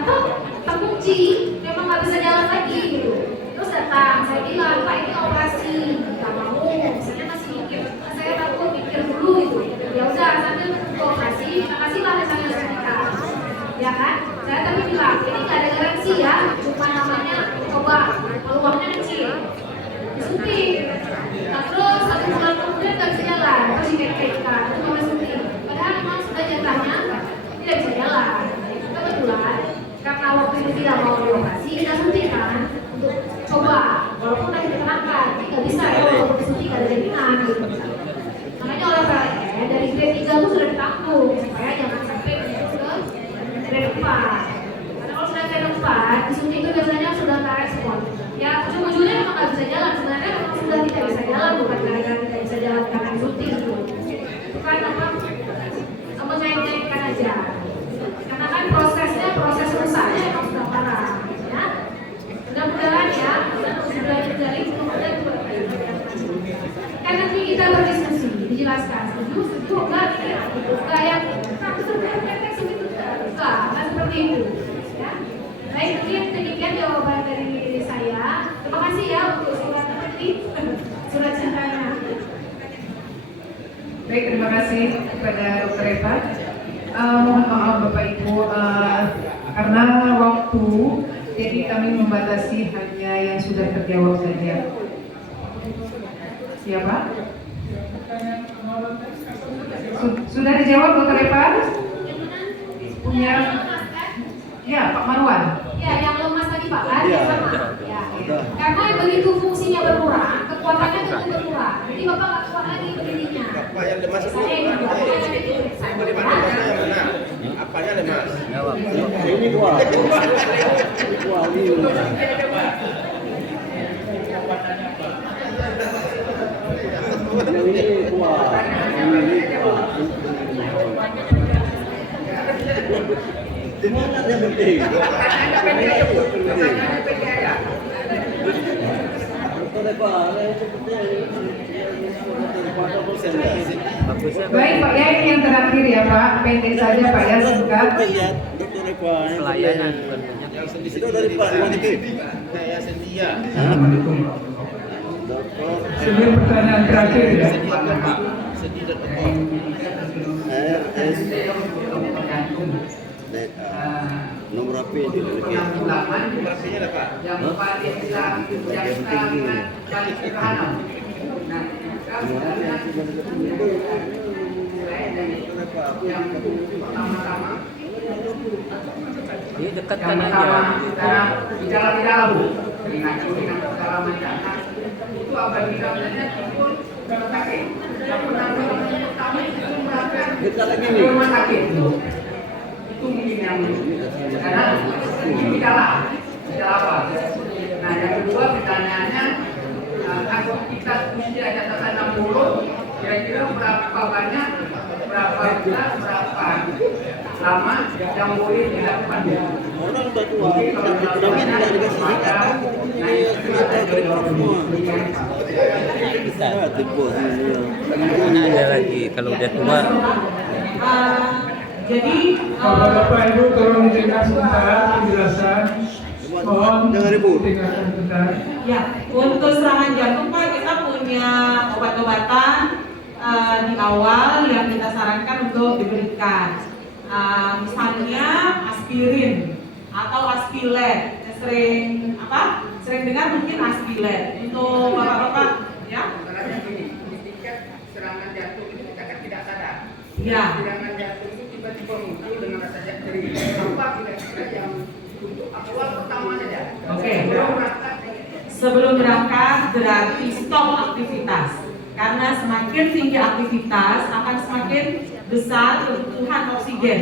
terkunci, memang nggak bisa jalan lagi gitu. Terus datang, saya bilang Pak ini operasi, nggak mau, misalnya masih mikir, saya takut mikir dulu gitu. Ya udah sambil menunggu operasi, kita kasihlah misalnya sertifikat, ya kan? Saya tapi bilang ini nggak ada garansi ya, cuma namanya coba peluangnya kecil, disuntik. Nah, terus 1 bulan kemudian nggak bisa jalan, terus dikait-kaitkan, itu namanya suntik. Padahal memang sudah jatahnya tidak bisa jalan. Kebetulan karena waktu itu tidak mau dioperasi, kita suntikan untuk coba, walaupun tadi diterangkan tidak bisa ya, walaupun disuntik ada jaminan gitu. Makanya oleh PLN dari grade 3 itu sudah ditanggung supaya jangan sampai ke grade 4. Karena kalau sudah grade 4, disuntik itu biasanya sudah tak respon. Ya ujung-ujungnya memang nggak bisa jalan, sebenarnya memang sudah tidak bisa jalan, bukan gara-gara tidak bisa jalan karena disuntik itu. Itu kan memang menyayangkan aja. Karena kan proses rusaknya memang sudah parah. Ya. Mudah-mudahan ya, sudah terjadi kemudian kan nanti kita berdiskusi, dijelaskan setuju enggak yang kamu sebenarnya segitu enggak seperti itu ya. Baik, mungkin demikian jawaban dari saya. Terima kasih ya untuk surat surat cintanya. Baik, terima kasih kepada Dr. Eva. Mohon maaf Bapak Ibu, karena waktu, jadi kami membatasi hanya yang sudah terjawab saja. Siapa? Sudah dijawab Dr. Eva? Punya? Ya, Pak Marwan. Ya, yang lemas tadi Pak kan? Ya, sama. Ya. Karena begitu fungsinya berkurang, kekuatannya tentu berkurang. Jadi Bapak nggak kuat lagi berdirinya. Apa yang lemas itu? Saya Bagaimana lemasnya yang benar? Apanya lemas? Jawab. Ini dua. Dua ini. Yang ini dua. Semuanya yang penting. Baik Pak ya, ini yang terakhir ya Pak, pendek saja Pak ya, singkat. Pelayanan bukan banyak. Itu dari Pak saya sedia. Sebelum pertanyaan terakhir ya. Nomor HP di nomornya apa? Yang paling pertama-tama Ini dekatkan aja. bicara di dalam dengan segala macam itu apabila timbul rumah sakit yang pertama itu rumah sakit itu mungkin yang karena gejala apa. Nah yang kedua pertanyaannya kalau kita usia di atas 60 kira-kira berapa banyak, berapa bulan, berapa lama yang boleh dilakukan. Orang udah tua, tapi tidak dikasih nikah. Kita tipu. Mana ada lagi kalau udah tua. Jadi Bapak Ibu tolong didengar sebentar penjelasan. Mohon Jangan ribut. dengarkan sebentar. ya, untuk serangan jantung Pak, kita punya obat-obatan di awal yang kita sarankan untuk diberikan. Misalnya aspirin atau aspilet. Sering Sering dengar mungkin aspilet untuk bapak-bapak ya. Serangan jantung itu kita kan tidak sadar. Ya. Serangan jantung itu tiba-tiba muncul dengan rasa nyeri. Apa kira-kira yang untuk awal pertama saja? Oke. Sebelum berangkat berarti stop aktivitas. Karena semakin tinggi aktivitas akan semakin besar kebutuhan oksigen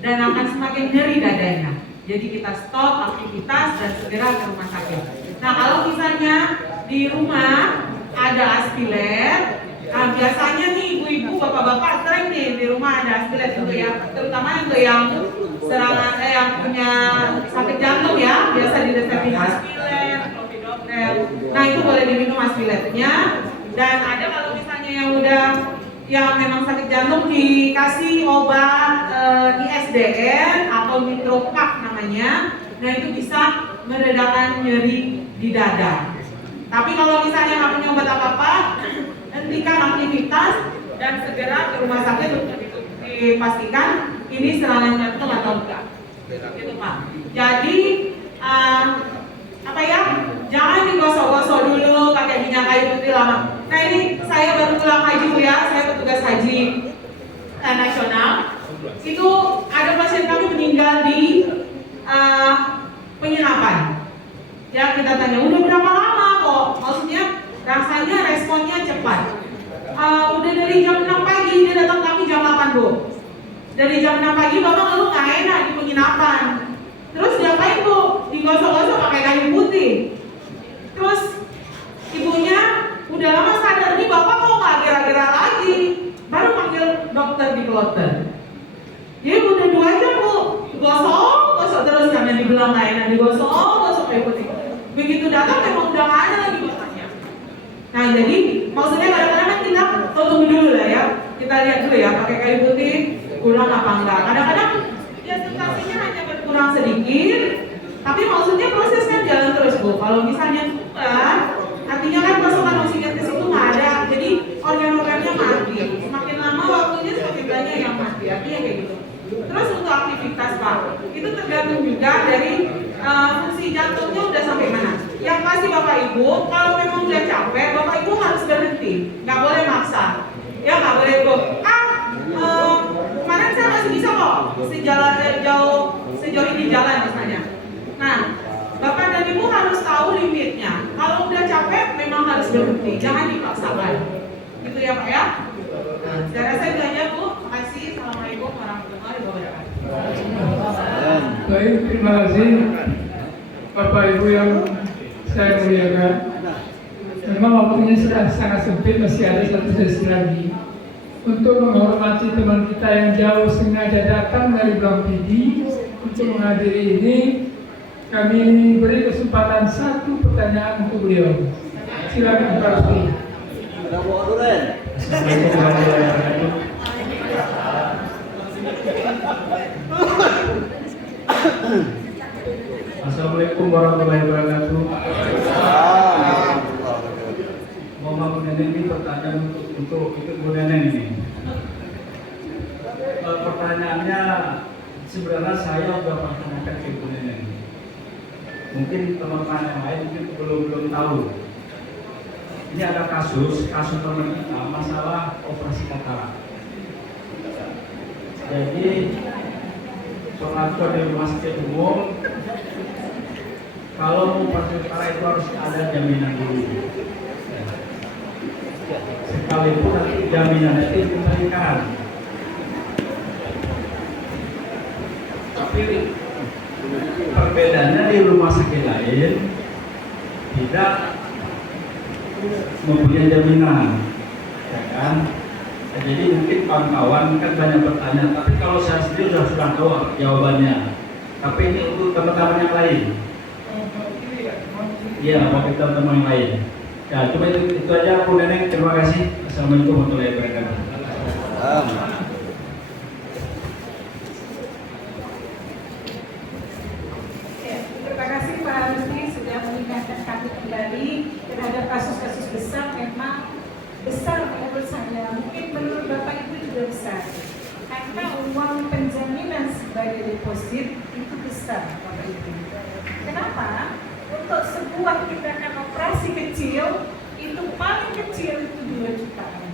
dan akan semakin nyeri dadanya. Jadi kita stop aktivitas dan segera ke rumah sakit. Nah kalau misalnya di rumah ada aspilet, nah biasanya nih ibu-ibu, bapak-bapak sering nih di rumah ada aspilet untuk ya, terutama untuk yang serangan yang punya sakit jantung ya, biasa diresepin aspilet, clopidogrel. Nah itu boleh diminum aspiletnya. Dan ada kalau misalnya yang memang sakit jantung dikasih obat ISDN atau Mitrokap namanya. Nah itu bisa meredakan nyeri di dada. Tapi kalau misalnya nggak punya obat apa-apa, hentikan aktivitas dan segera ke rumah sakit untuk dipastikan ini serangan jantung atau enggak. Gitu Pak. Jadi jangan digosok-gosok dulu pakai minyak kayu putih lama. Nah ini saya baru pulang haji Bu ya, saya petugas haji nasional. Itu ada pasien kami meninggal di penginapan. Ya kita tanya, udah berapa lama kok? Maksudnya rasanya responnya cepat. Udah dari jam 6 pagi, dia datang kami jam 8 Bu. Dari jam 6 pagi Bapak ngeluh nggak enak di penginapan. Terus diapain Bu? Digosok-gosok pakai kayu putih. Terus ibunya udah lama sadar nih Bapak kok nggak gerak-gerak lagi. Baru panggil dokter di kloter. Jadi udah 2 jam Bu, gosok terus karena dibilang nggak enak, digosok kayu putih. Begitu datang memang udah nggak ada lagi bapaknya. Nah jadi maksudnya kadang-kadang kan kita tunggu dulu lah ya, kita lihat dulu ya pakai kayu putih kurang apa enggak. Kadang-kadang ya sensasinya hanya berkurang sedikit, tapi maksudnya proses kan jalan terus Bu. Kalau misalnya kurang, artinya kan pasokan oksigen ke situ nggak ada, jadi organ-organnya mati. Semakin lama waktunya semakin banyak yang mati, artinya kayak gitu. Terus untuk aktivitas Pak, itu tergantung juga dari fungsi jantungnya udah sampai mana. Yang pasti Bapak Ibu, kalau memang udah capek, Bapak Ibu harus berhenti, nggak boleh maksa. Ya nggak boleh Bu. Kemarin saya masih bisa kok sejauh ini jalan misalnya. Nah, Bapak dan Ibu harus tahu limitnya. Kalau udah capek, memang harus berhenti, jangan dipaksakan. Gitu ya Pak ya. Nah, saya rasa itu aja Bu. Makasih. Assalamualaikum warahmatullahi wabarakatuh. Baik, terima kasih Bapak Ibu yang saya muliakan. Memang waktunya sudah sangat sempit, masih ada 1 sesi lagi. Untuk menghormati teman kita yang jauh sengaja datang dari Blampidi untuk menghadiri ini, kami beri kesempatan 1 pertanyaan untuk beliau. Silakan Pak Rusdi. Assalamualaikum warahmatullahi wabarakatuh. Assalamualaikum warahmatullahi wabarakatuh. Mama Bu Nenek ini pertanyaan untuk Bu Nenek ini. Pertanyaannya sebenarnya saya sudah pertanyakan ke Bu Nenek. Mungkin teman-teman yang lain mungkin belum tahu. Ini ada kasus teman kita masalah operasi katarak. Jadi soal di rumah sakit umum, kalau operasi katarak itu harus ada jaminan dulu. Sekalipun nanti jaminannya itu diberikan. Tapi perbedaannya di rumah sakit lain tidak mempunyai jaminan, ya kan? Jadi mungkin kawan-kawan kan banyak bertanya, tapi kalau saya sendiri sudah tahu jawabannya. Tapi ini untuk teman-teman yang lain. Iya, bagi teman-teman yang lain. Ya, coba itu aja Bu Neneng. Terima kasih. Assalamualaikum warahmatullahi wabarakatuh. Terima kasih Pak Rusdi sudah mengingatkan kami kembali terhadap kasus-kasus besar. Memang besar menurut saya, mungkin menurut Bapak Ibu juga besar. Karena uang penjaminan sebagai deposit itu besar, Bapak Ibu. Kenapa? Untuk sebuah tindakan operasi kecil itu paling kecil itu 2 jutaan.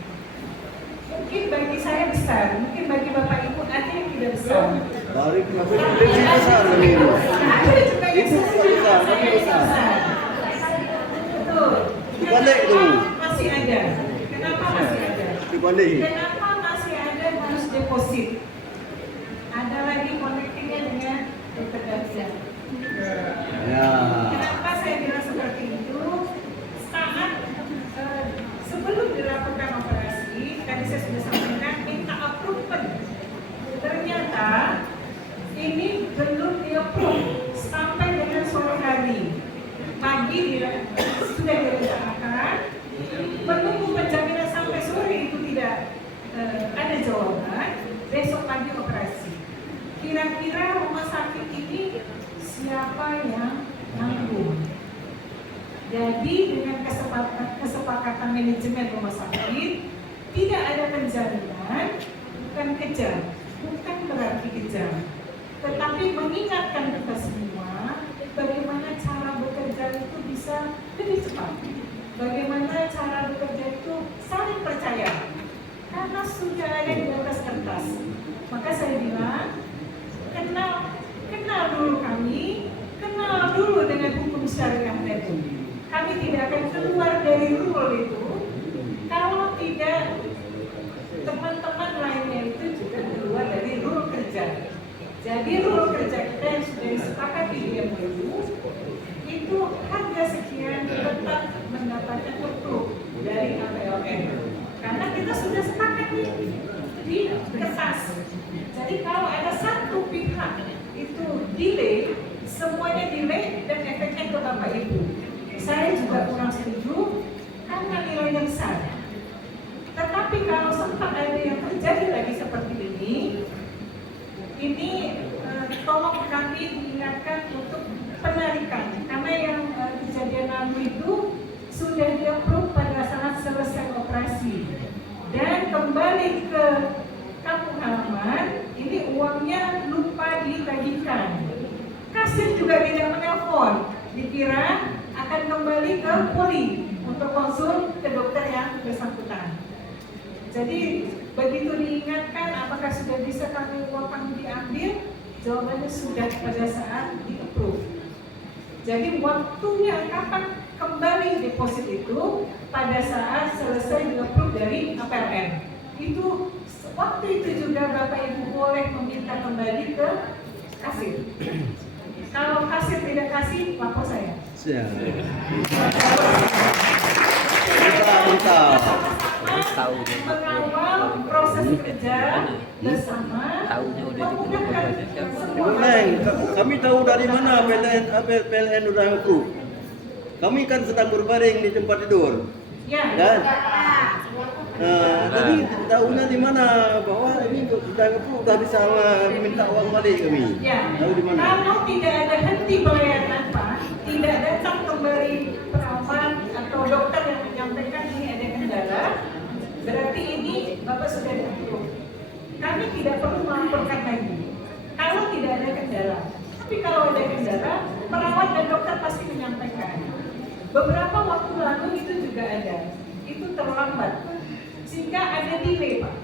Mungkin bagi saya besar, mungkin bagi Bapak Ibu ada yang tidak besar. Balik lebih besar kami itu. Ada juga yang Itu besar, tapi besar. Betul. Dibalik itu. Masih ada. Kenapa masih ada? Dibalik. Kenapa masih ada bonus deposit? Ada lagi connectingnya dengan Dr. Dacia. Ya. Kenapa saya bilang seperti itu? Saat sebelum dilakukan operasi, tadi saya sudah sampaikan minta approval. Ternyata ini belum di-approve sampai dengan sore hari. Pagi sudah direncanakan, menunggu penjaminan sampai sore itu tidak ada jawaban. Besok pagi operasi. Kira-kira rumah sakit ini siapa yang nanggung? Jadi dengan kesepakatan manajemen rumah sakit, tidak ada penjaminan, bukan kejam, bukan berarti kejam, tetapi mengingatkan kita semua bagaimana cara bekerja itu bisa lebih cepat, bagaimana cara bekerja itu saling percaya, karena sudah ada di atas kertas. Maka saya bilang, kenal dulu kami, kenal dulu dengan hukum syariah tadi. Kami tidak akan keluar dari rule itu kalau tidak teman-teman lainnya itu juga keluar dari rule kerja. Jadi rule kerja kita yang sudah disepakati di MOU itu harga sekian tetap mendapatkan approve dari APLN. Karena kita sudah sepakat di kertas. Jadi kalau ada satu pihak itu delay, semuanya delay dan efeknya ke Bapak Ibu. Saya juga kurang setuju karena nilainya besar. Tetapi kalau sempat ada yang terjadi lagi seperti ini tolong kami diingatkan untuk penarikan. Karena yang kejadian lalu itu sudah di-approve pada saat selesai operasi dan kembali ke kampung halaman. Ini uangnya lupa dibagikan. Kasir juga tidak menelpon, dikira akan kembali ke poli untuk konsul ke dokter yang bersangkutan. Jadi begitu diingatkan apakah sudah bisa uang kami diambil, jawabannya sudah pada saat di-approve. Jadi waktunya kapan kembali deposit itu pada saat selesai di-approve dari APLN. Itu waktu itu juga Bapak Ibu boleh meminta kembali ke kasir. Kalau kasir tidak kasih, lapor saya. Siap. Tahu Mengawal proses kerja bersama. Tahunya udah memudahkan semua. Neng, kami tahu dari mana PLN udah approve. Kami kan sedang berbaring di tempat tidur. Ya. Dan tadi tahunya di mana bahwa ini sudah approve, sudah bisa minta uang balik kami. Ya. Tahu di mana? Kalau tidak ada henti pelayanan Pak, tidak datang kembali perawat atau dokter yang menyampaikan ini ada kendala, berarti ini Bapak sudah di-approve. Kami tidak perlu melaporkan lagi kalau tidak ada kendala. Tapi kalau ada kendala, perawat dan dokter pasti menyampaikan. Beberapa waktu lalu itu juga ada, itu terlambat, sehingga ada delay Pak.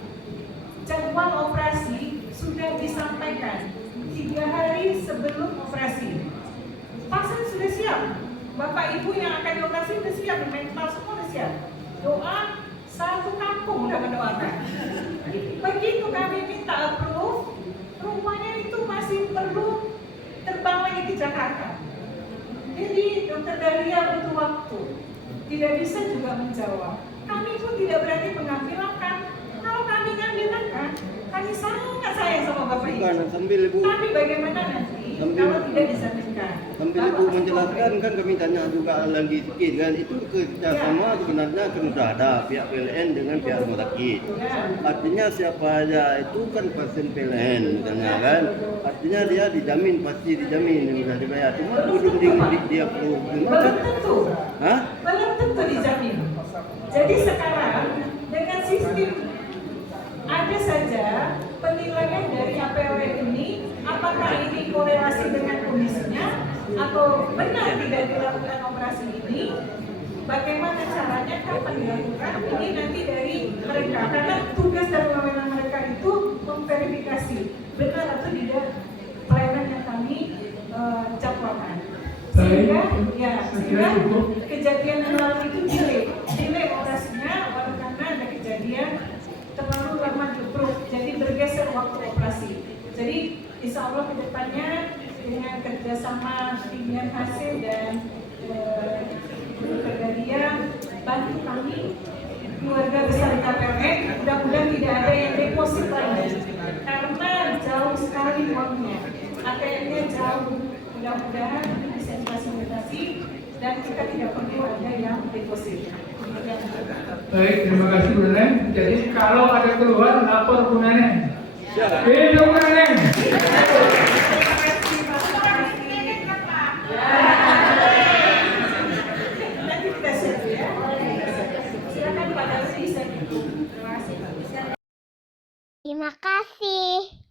Jadwal operasi sudah disampaikan 3 hari sebelum operasi. Pasien sudah siap, Bapak Ibu yang akan dioperasi sudah siap, mental semua sudah siap. Doa satu kampung sudah mendoakan. Begitu kami minta approve, rupanya itu masih perlu terbang lagi ke Jakarta. Jadi Dokter Dahlia butuh waktu, tidak bisa juga menjawab. Kami pun tidak berani mengambil langkah. Kalau kami ngambil langkah, kami sangat sayang sama Bapak Ibu. Bukan, sambil Ibu. Tapi bagaimana nanti kalau tidak disampaikan? Sambil Ibu menjelaskan kan kami tanya juga lagi sedikit kan, itu kerjasama sebenarnya kan sudah ada pihak PLN dengan pihak rumah sakit. Artinya siapa aja itu kan pasien PLN misalnya kan, artinya dia dijamin, pasti dijamin sudah dibayar. Cuma belum dia perlu Belum tentu. Hah? Belum tentu dijamin. Jadi sekarang dengan sistem ada saja penilaian wilayah dari APON ini, apakah ini korelasi dengan kondisinya atau benar tidak dilakukan operasi ini? Bagaimana caranya, kapan dilakukan? Ini nanti dari mereka, karena tugas dan wewenang mereka itu memverifikasi benar atau tidak pelayanan yang kami jadwalkan. Sehingga kejadian yang lalu itu delay operasinya karena ada kejadian terlalu lama diukur, jadi bergeser waktu operasi. Jadi insya Allah kedepannya dengan kerjasama tim hasil dan kejadian bantu kami keluarga besar KPN, mudah-mudahan tidak ada yang deposit lagi karena jauh sekali uangnya, ATM-nya jauh. Mudah-mudahan bisa difasilitasi dan kita tidak perlu ada yang deposit. Baik, terima kasih Bu Neneng. Jadi kalau ada keluhan lapor Bu Neneng. Hidup Bu Neneng. Nanti kita share ya. Silakan Pak Darsi. Terima kasih. Terima kasih.